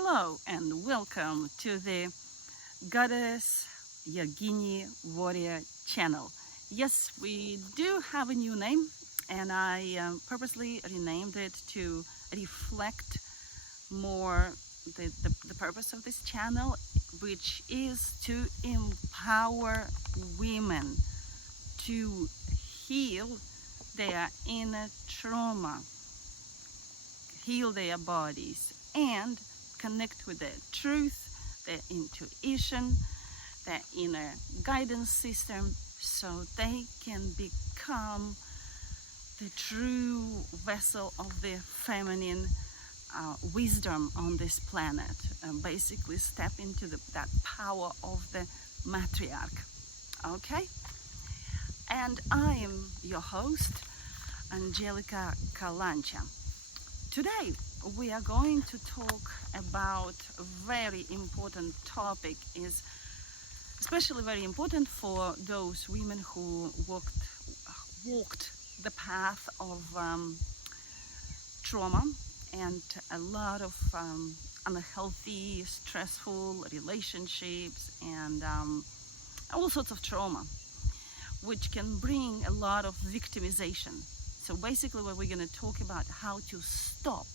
Hello and welcome to the Goddess Yogini Warrior channel. Yes, we do have a new name, and I purposely renamed it to reflect more the purpose of this channel, which is to empower women to heal their inner trauma, heal their bodies, and connect with their truth, their intuition, their inner guidance system, so they can become the true vessel of the feminine wisdom on this planet, and basically step into that power of the matriarch. Okay? And I am your host, Angelica Kalancha. Today we are going to talk about a very important topic, is especially very important for those women who walked the path of trauma and a lot of unhealthy, stressful relationships and all sorts of trauma, which can bring a lot of victimization. So basically what we're going to talk about, how to stop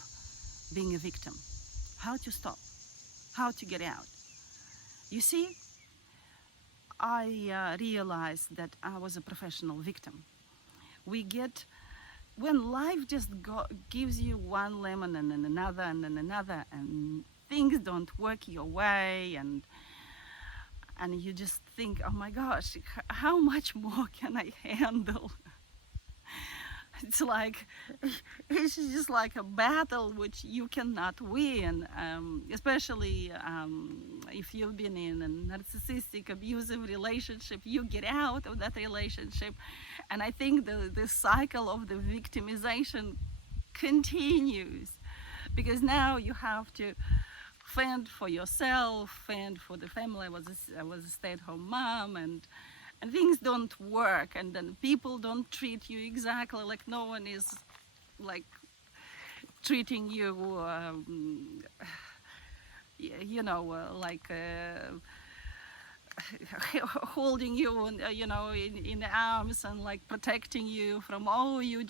being a victim, how to stop, how to get out. You see, I realized that I was a professional victim. When life just gives you one lemon and then another and then another, and things don't work your way, and you just think, oh my gosh, how much more can I handle? It's just like a battle which you cannot win, especially if you've been in a narcissistic, abusive relationship. You get out of that relationship, and I think the cycle of the victimization continues, because now you have to fend for yourself, fend for the family. I was a stay-at-home mom, and things don't work, and then people don't treat you exactly like no one is like treating you holding you in the arms and like protecting you from, oh, you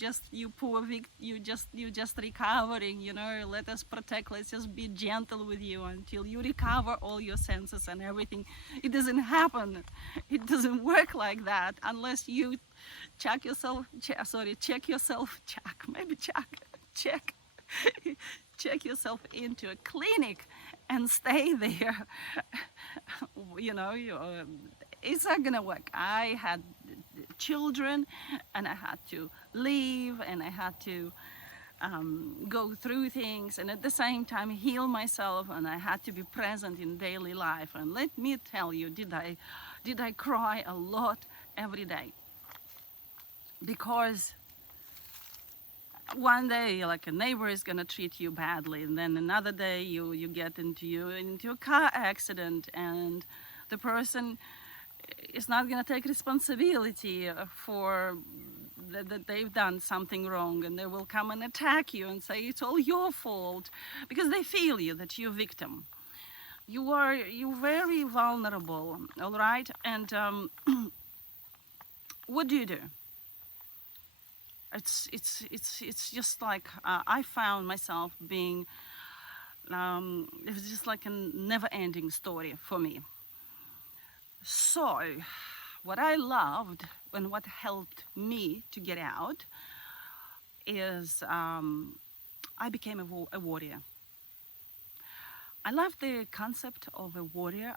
poor you just recovering, let us protect, let's just be gentle with you until you recover all your senses and everything. It doesn't happen. It doesn't work like that unless you check yourself check yourself into a clinic and stay there. It's not gonna work. I had children, and I had to leave, and I had to go through things, and at the same time heal myself, and I had to be present in daily life. And let me tell you, did I cry a lot every day, because one day like a neighbor is gonna treat you badly, and then another day you get into a car accident, and the person is not gonna take responsibility for that they've done something wrong, and they will come and attack you and say it's all your fault, because they feel you that you're a victim. You're very vulnerable, all right? And what do? It's just like I found myself being, it was just like a never-ending story for me. So what I loved and what helped me to get out is I became a warrior. I love the concept of a warrior.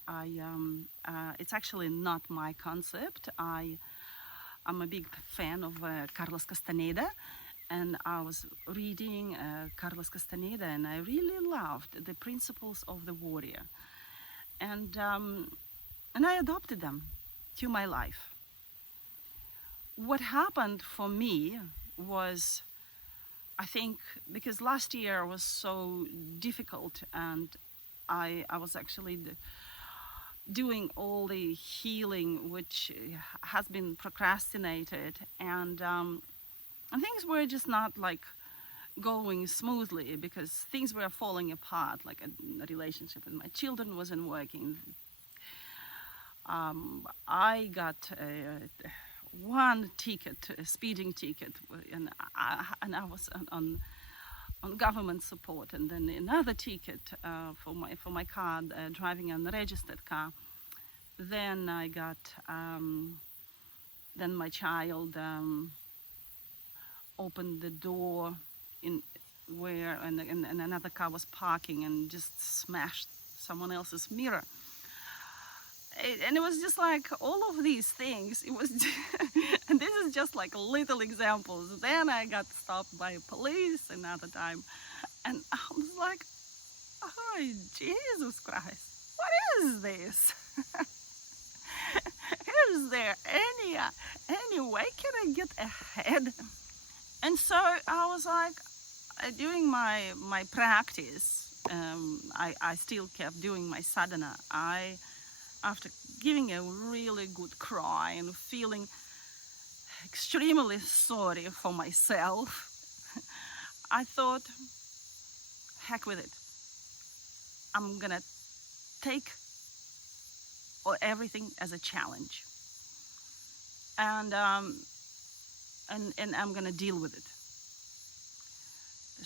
It's actually not my concept. I'm a big fan of Carlos Castaneda, and I was reading Carlos Castaneda, and I really loved the principles of the warrior, and I adopted them to my life. What happened for me was, I think, because last year was so difficult, and I was actually doing all the healing which has been procrastinated, and things were just not like going smoothly because things were falling apart, like a relationship with my children wasn't working. I got one ticket, a speeding ticket, and I was on government support, and then another ticket for my car, driving an unregistered car. Then I got then my child opened the door in where and another car was parking and just smashed someone else's mirror. And it was just like all of these things. It was, and this is just like little examples. Then I got stopped by police another time, and I was like, "Oh, Jesus Christ, what is this? Is there any way can I get ahead?" And so I was like, doing my practice. I still kept doing my sadhana. After giving a really good cry and feeling extremely sorry for myself, I thought, heck with it. I'm gonna take everything as a challenge, and I'm gonna deal with it.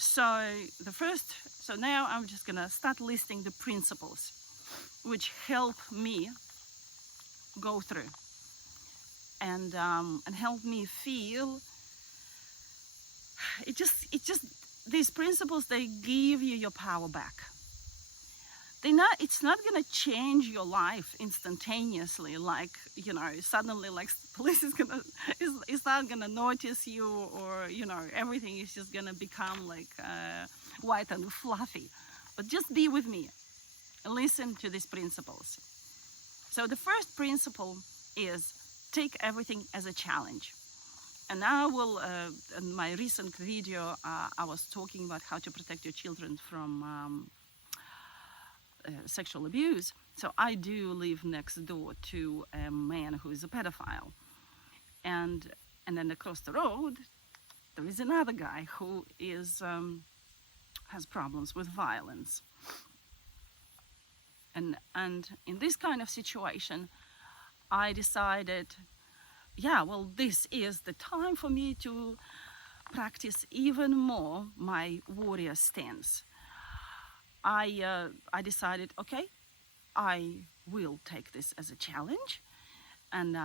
So now I'm just gonna start listing the principles which help me go through and help me feel. It just these principles, they give you your power back. It's not gonna change your life instantaneously, like, suddenly like police is not gonna notice you, or everything is just gonna become like white and fluffy. But just be with me and listen to these principles. So the first principle is take everything as a challenge. And I will, in my recent video, I was talking about how to protect your children from sexual abuse. So I do live next door to a man who is a pedophile. And then across the road, there is another guy who is has problems with violence. And in this kind of situation, I decided, yeah, well, this is the time for me to practice even more my warrior stance. I decided, okay, I will take this as a challenge, and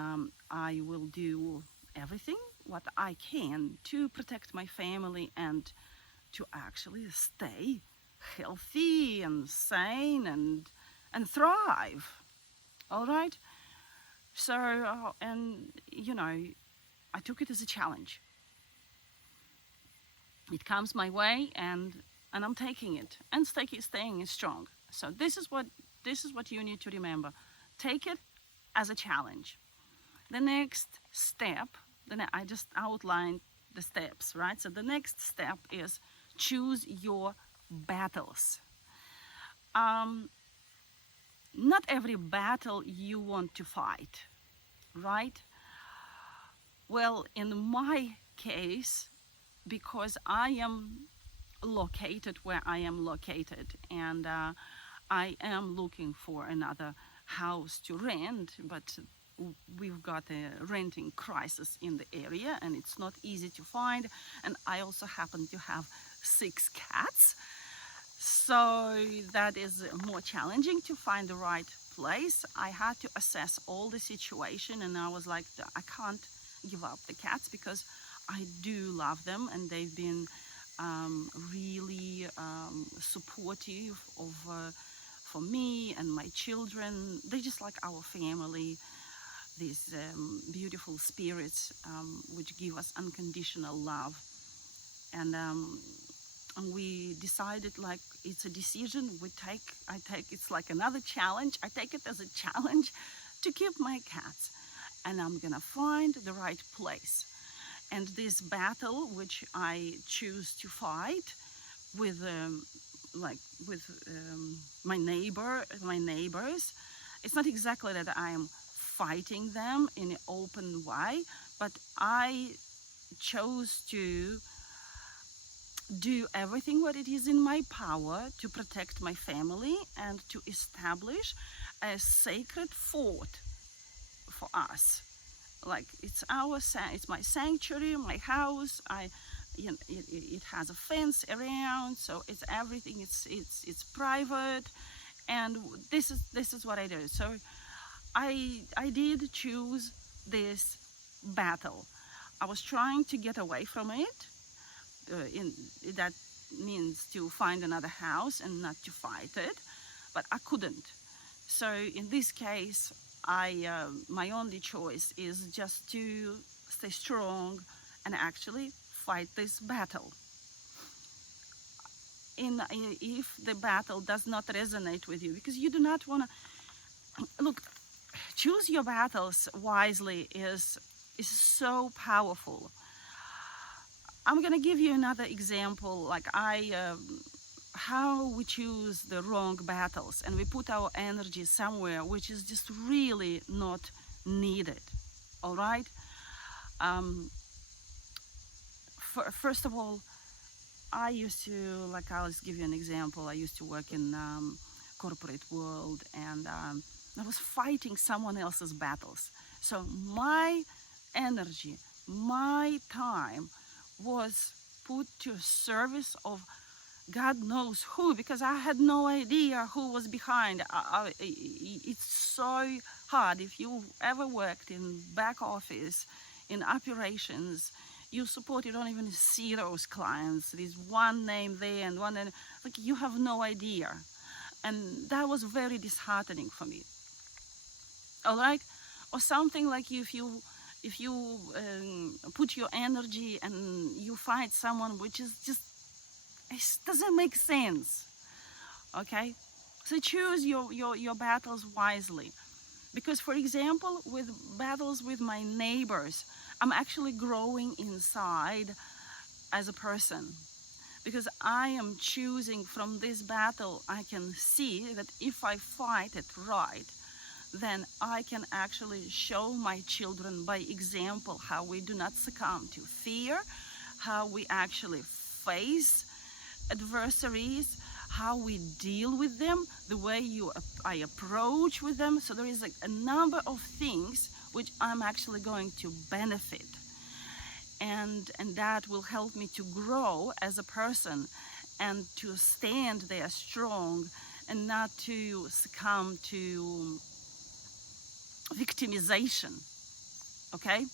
I will do everything what I can to protect my family and to actually stay healthy and sane and thrive. All right. So I took it as a challenge. It comes my way, and I'm taking it and staying strong. So this is what you need to remember. Take it as a challenge. The next step, then I just outlined the steps, right? So the next step is choose your battles. Not every battle you want to fight, right? Well, in my case, because I am located where I am located, and I am looking for another house to rent, but we've got a renting crisis in the area and it's not easy to find. And I also happen to have 6 cats. So that is more challenging to find the right place. I had to assess all the situation, and I was like, I can't give up the cats because I do love them, and they've been really supportive of for me and my children. They're just like our family, these beautiful spirits which give us unconditional love. And we decided, like, it's a decision I take it's like another challenge. I take it as a challenge to keep my cats, and I'm gonna find the right place. And this battle which I choose to fight with my neighbors, it's not exactly that I am fighting them in an open way, but I chose to do everything what it is in my power to protect my family and to establish a sacred fort for us. Like it's my sanctuary, my house. It has a fence around, so it's everything. It's private, and this is what I do. So I did choose this battle. I was trying to get away from it. That means to find another house and not to fight it, but I couldn't. So in this case, my only choice is just to stay strong and actually fight this battle. If the battle does not resonate with you, because you do not want to look, choose your battles wisely is so powerful. I'm gonna give you another example. Like how we choose the wrong battles and we put our energy somewhere which is just really not needed. All right. First of all, I used to, like, I'll just give you an example. I used to work in corporate world, and I was fighting someone else's battles. So my energy, my time was put to service of God knows who, because I had no idea who was behind. It's so hard. If you ever worked in back office, in operations, you support, you don't even see those clients. There's one name there and one name, like you have no idea. And that was very disheartening for me. All right? Or something like if you put your energy and you fight someone which is just, it doesn't make sense. Okay, so choose your battles wisely, because for example, with battles with my neighbors, I'm actually growing inside as a person, because I am choosing from this battle. I can see that if I fight it right, then I can actually show my children by example how we do not succumb to fear, how we actually face adversaries, how we deal with them, the way I approach with them. So there is like a number of things which I'm actually going to benefit, and that will help me to grow as a person and to stand there strong and not to succumb to victimization. Okay,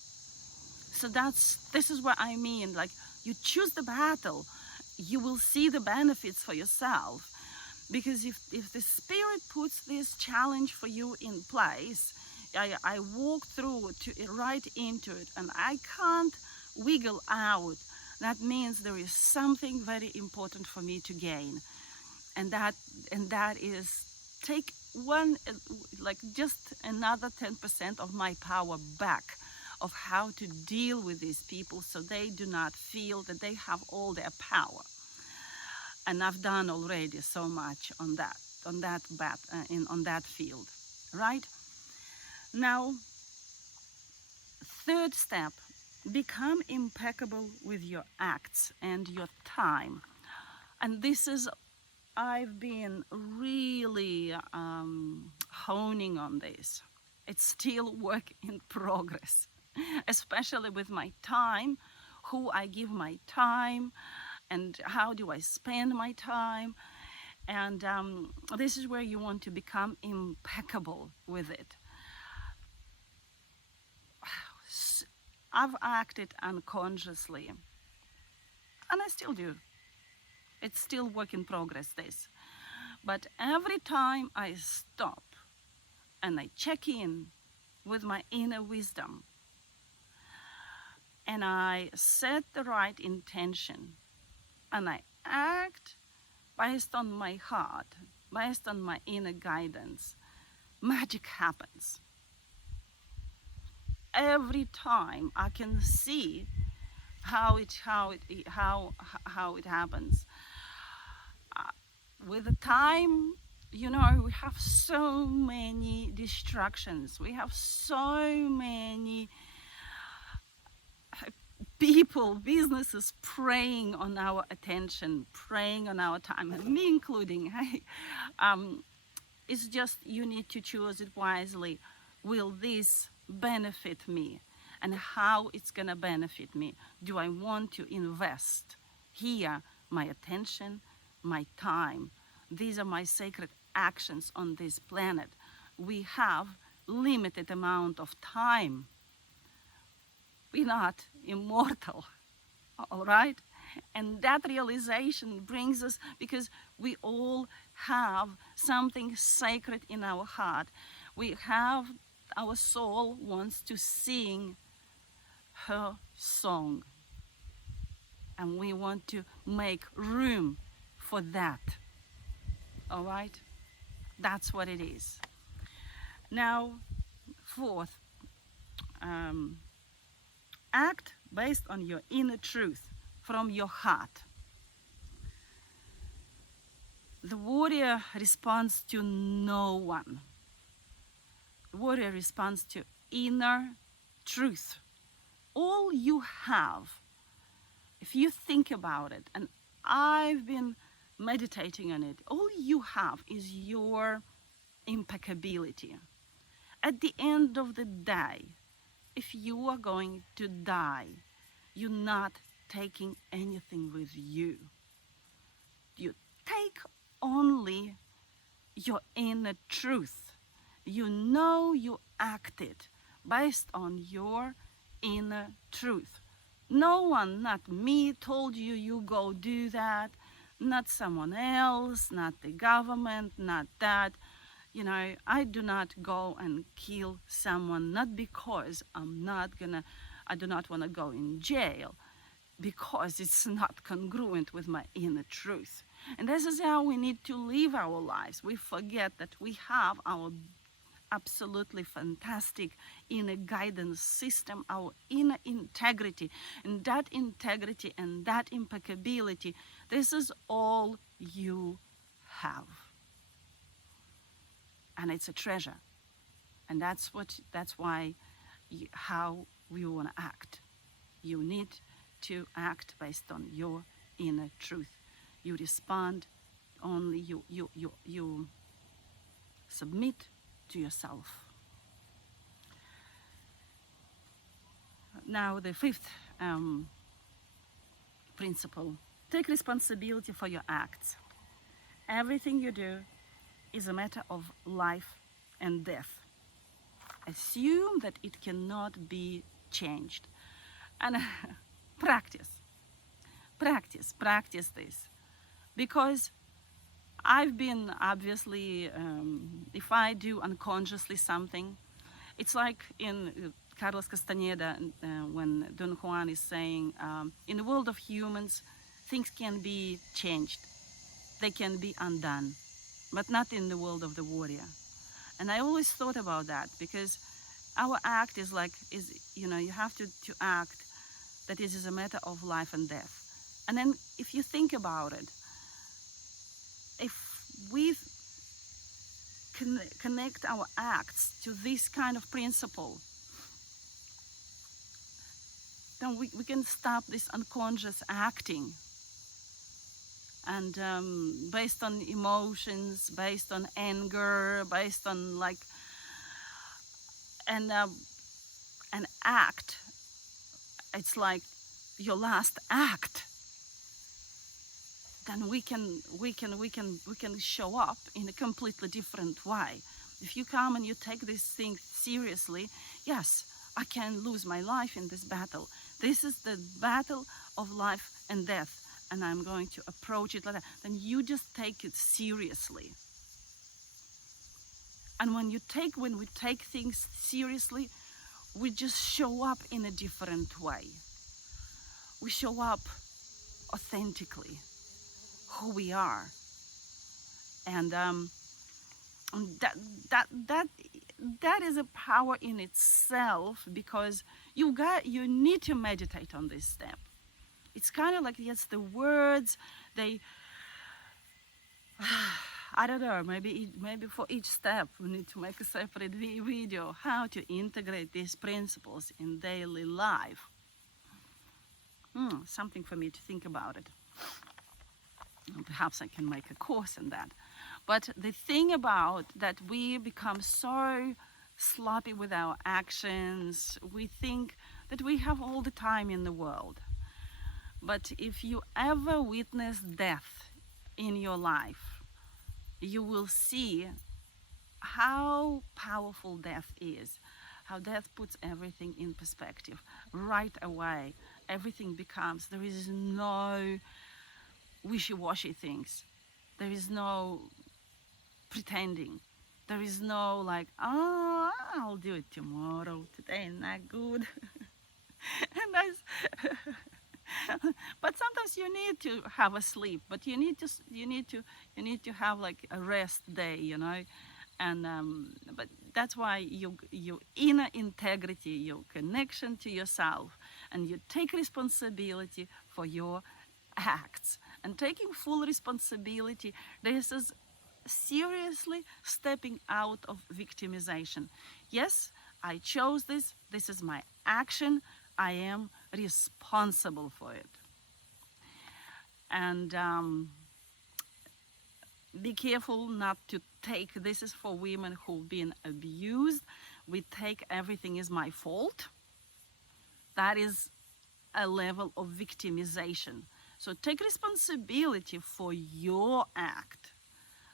so this is what I mean. Like, you choose the battle, you will see the benefits for yourself, because if the Spirit puts this challenge for you in place, I walk through right into it, and I can't wiggle out. That means there is something very important for me to gain, and that is take one, like just another 10% of my power back, of how to deal with these people so they do not feel that they have all their power. And I've done already so much on that field, right? Now, third step, become impeccable with your acts and your time. And this is, I've been really honing on this. It's still work in progress, especially with my time, who I give my time, and how do I spend my time. And this is where you want to become impeccable with it. I've acted unconsciously, and I still do. It's still work in progress, this. But every time I stop and I check in with my inner wisdom, and I set the right intention, and I act based on my heart, based on my inner guidance, magic happens. Every time I can see how it happens. With the time, we have so many distractions. We have so many people, businesses preying on our attention, preying on our time, and me including. It's just you need to choose it wisely. Will this benefit me? And how it's gonna benefit me? Do I want to invest here my attention, my time? These are my sacred actions on this planet. We have limited amount of time. We're not immortal, all right? And that realization brings us, because we all have something sacred in our heart. We have, our soul wants to sing her song. And we want to make room for that, all right? That's what it is. Now, fourth, act based on your inner truth from your heart. The warrior responds to no one. The warrior responds to inner truth. All you have, if you think about it, and I've been meditating on it, all you have is your impeccability. At the end of the day, if you are going to die, you're not taking anything with you. You take only your inner truth. You know you acted based on your inner truth. No one, not me, told you you go do that, not someone else, not the government, not that. You know, I do not go and kill someone, not because I do not want to go in jail, because it's not congruent with my inner truth. And this is how we need to live our lives. We forget that we have our absolutely fantastic inner guidance system, our inner integrity. And that integrity and that impeccability, this is all you have. And it's a treasure. And that's why how we want to act. You need to act based on your inner truth. You respond only, you submit to yourself. Now the fifth principle, take responsibility for your acts. Everything you do is a matter of life and death. Assume that it cannot be changed. And practice this. Because I've been, obviously, if I do unconsciously something, it's like in Carlos Castaneda, when Don Juan is saying, in the world of humans, things can be changed. They can be undone, but not in the world of the warrior. And I always thought about that, because our act is you have to act that it is a matter of life and death. And then if you think about it, if we connect our acts to this kind of principle, then we can stop this unconscious acting. And based on emotions, based on anger, based on an act, it's like your last act. Then we can show up in a completely different way. If you come and you take this thing seriously, yes, I can lose my life in this battle. This is the battle of life and death, and I'm going to approach it like that. Then you just take it seriously. And when we take things seriously, we just show up in a different way. We show up authentically, who we are. And that is a power in itself, because you need to meditate on this step. It's kind of like, yes, the words, I don't know, maybe for each step we need to make a separate video how to integrate these principles in daily life. Something for me to think about it. Perhaps I can make a course in that. But the thing about that, we become so sloppy with our actions. We think that we have all the time in the world. But if you ever witness death in your life, you will see how powerful death is, how death puts everything in perspective. Right away, everything becomes, there is no wishy-washy things. There is no pretending. There is no like, oh, I'll do it tomorrow. Today not good. And but sometimes you need to have a sleep. But you need to have like a rest day, you know. And but that's why your inner integrity, your connection to yourself, and you take responsibility for your acts. And taking full responsibility, this is seriously stepping out of victimization. Yes, I chose this. This is my action. I am responsible for it. And be careful not to take, this is for women who've been abused. We take everything is my fault. That is a level of victimization. So take responsibility for your act.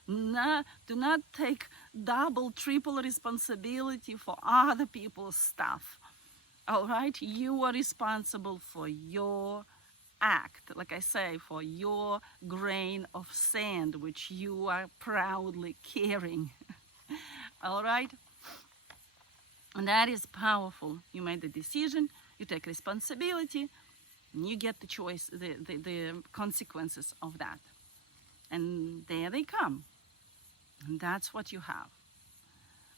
Do not take double, triple responsibility for other people's stuff. All right? You are responsible for your act, like I say, for your grain of sand, which you are proudly carrying. All right? And that is powerful. You made the decision, you take responsibility, and you get the choice, the consequences of that. And there they come. And that's what you have.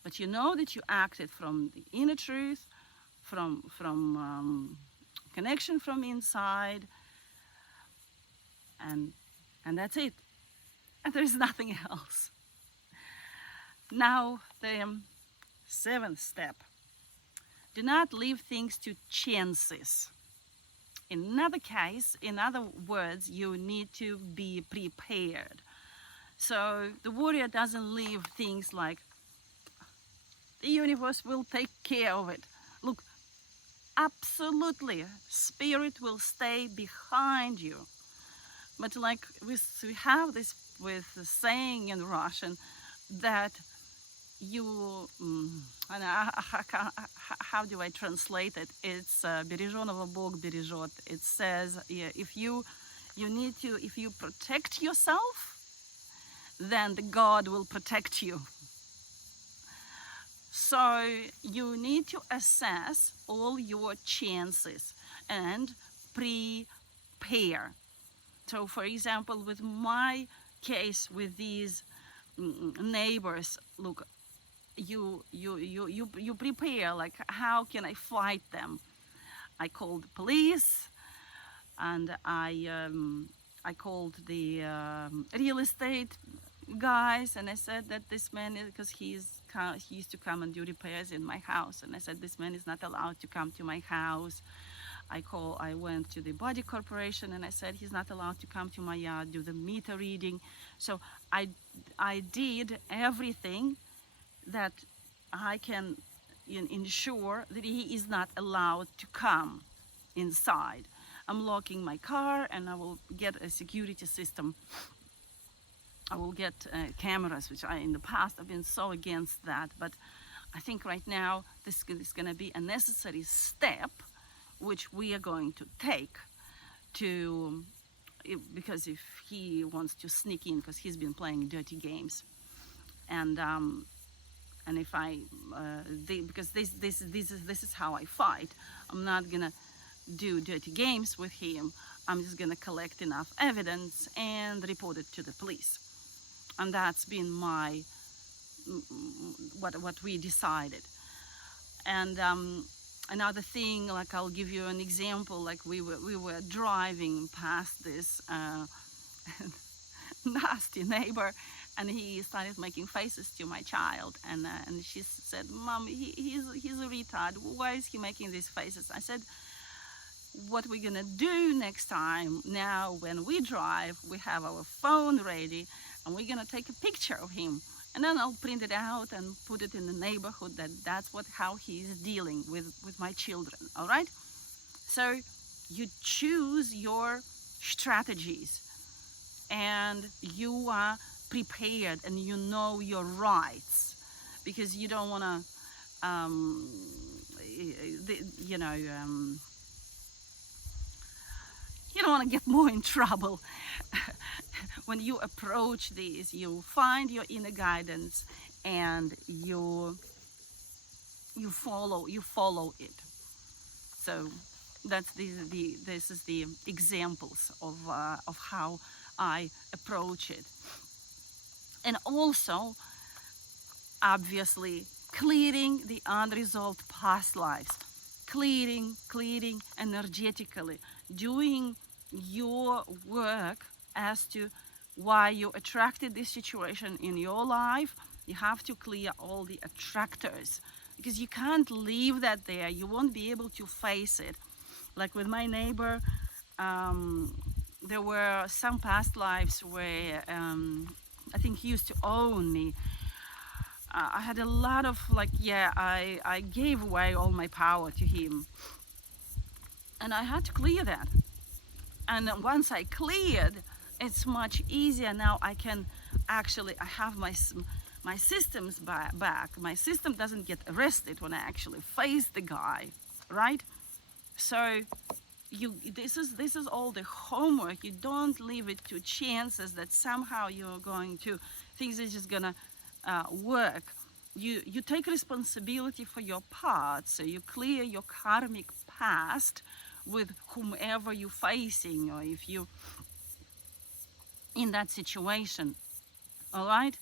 But you know that you acted from the inner truth, from connection from inside, and that's it. And there's nothing else. Now, the seventh step. Do not leave things to chances. In another case, in other words, you need to be prepared. So the warrior doesn't leave things like, the universe will take care of it. Look, absolutely, spirit will stay behind you. But like we have this with the saying in Russian that you, how do I translate it? It's береженого Бог бережет. It says, yeah, if you protect yourself, then the God will protect you. So you need to assess all your chances and prepare. So for example, with my case with these neighbors, look, you prepare, like, how can I fight them? I called police, and I called the real estate guys, and I said that this man is, because he used to come and do repairs in my house, and I said this man is not allowed to come to my house. I went to the body corporation, and I said he's not allowed to come to my yard, do the meter reading. So I did everything that I can ensure that he is not allowed to come inside. I'm locking my car, and I will get a security system. I will get cameras, which in the past I've been so against that, but I think right now this is going to be a necessary step which we are going to take to, because if he wants to sneak in, because he's been playing dirty games, and if because this is how I fight. I'm not gonna do dirty games with him. I'm just gonna collect enough evidence and report it to the police, and that's been my what we decided. And another thing, like I'll give you an example, like we were driving past this nasty neighbor, and he started making faces to my child, and she said, "Mom, he's a retard. Why is he making these faces?" I said, what we're gonna do next time. Now when we drive, we have our phone ready and we're gonna take a picture of him, and then I'll print it out and put it in the neighborhood that that's what how he's dealing with my children. All right, so you choose your strategies, and you are prepared and you know your rights, because you don't want to you know you don't want to get more in trouble. When you approach these, you find your inner guidance and you follow it. So that's this is the examples of how I approach it. And also, obviously, clearing the unresolved past lives, clearing energetically, doing your work as to why you attracted this situation in your life. You have to clear all the attractors, because you can't leave that there. You won't be able to face it. Like with my neighbor, there were some past lives where I think he used to own me. I had a lot of I gave away all my power to him, and I had to clear that. And once I cleared, it's much easier now. I have my systems back. My system doesn't get arrested when I actually face the guy, right? So this is all the homework. You don't leave it to chances that somehow things are just gonna work. You take responsibility for your part, so you clear your karmic past with whomever you're facing, or if you in that situation. All right,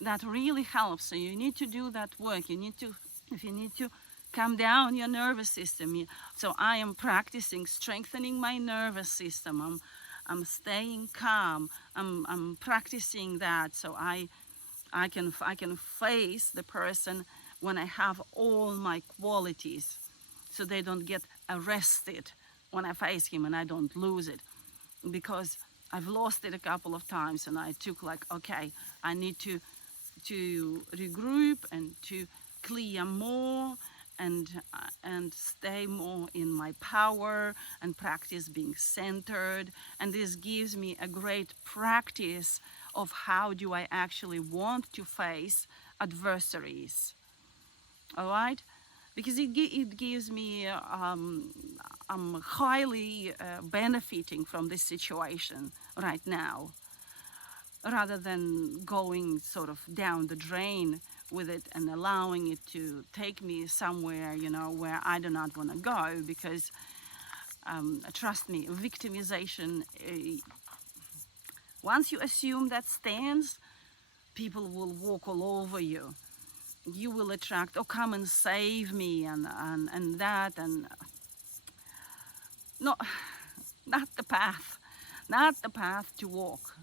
that really helps. So you need to do that work. If you need to calm down your nervous system. So I am practicing strengthening my nervous system. I'm staying calm. I'm practicing that, so I can face the person when I have all my qualities, so they don't get arrested when I face him, and I don't lose it, because I've lost it a couple of times, and I took okay, I need to regroup and to clear more, and stay more in my power, and practice being centered. And this gives me a great practice of how do I actually want to face adversaries. All right, because it gives me I'm highly benefiting from this situation right now, rather than going sort of down the drain with it and allowing it to take me somewhere, where I do not want to go. Because trust me, victimization, once you assume that stance, people will walk all over you. You will attract, oh, come and save me, and that, and no, not the path to walk.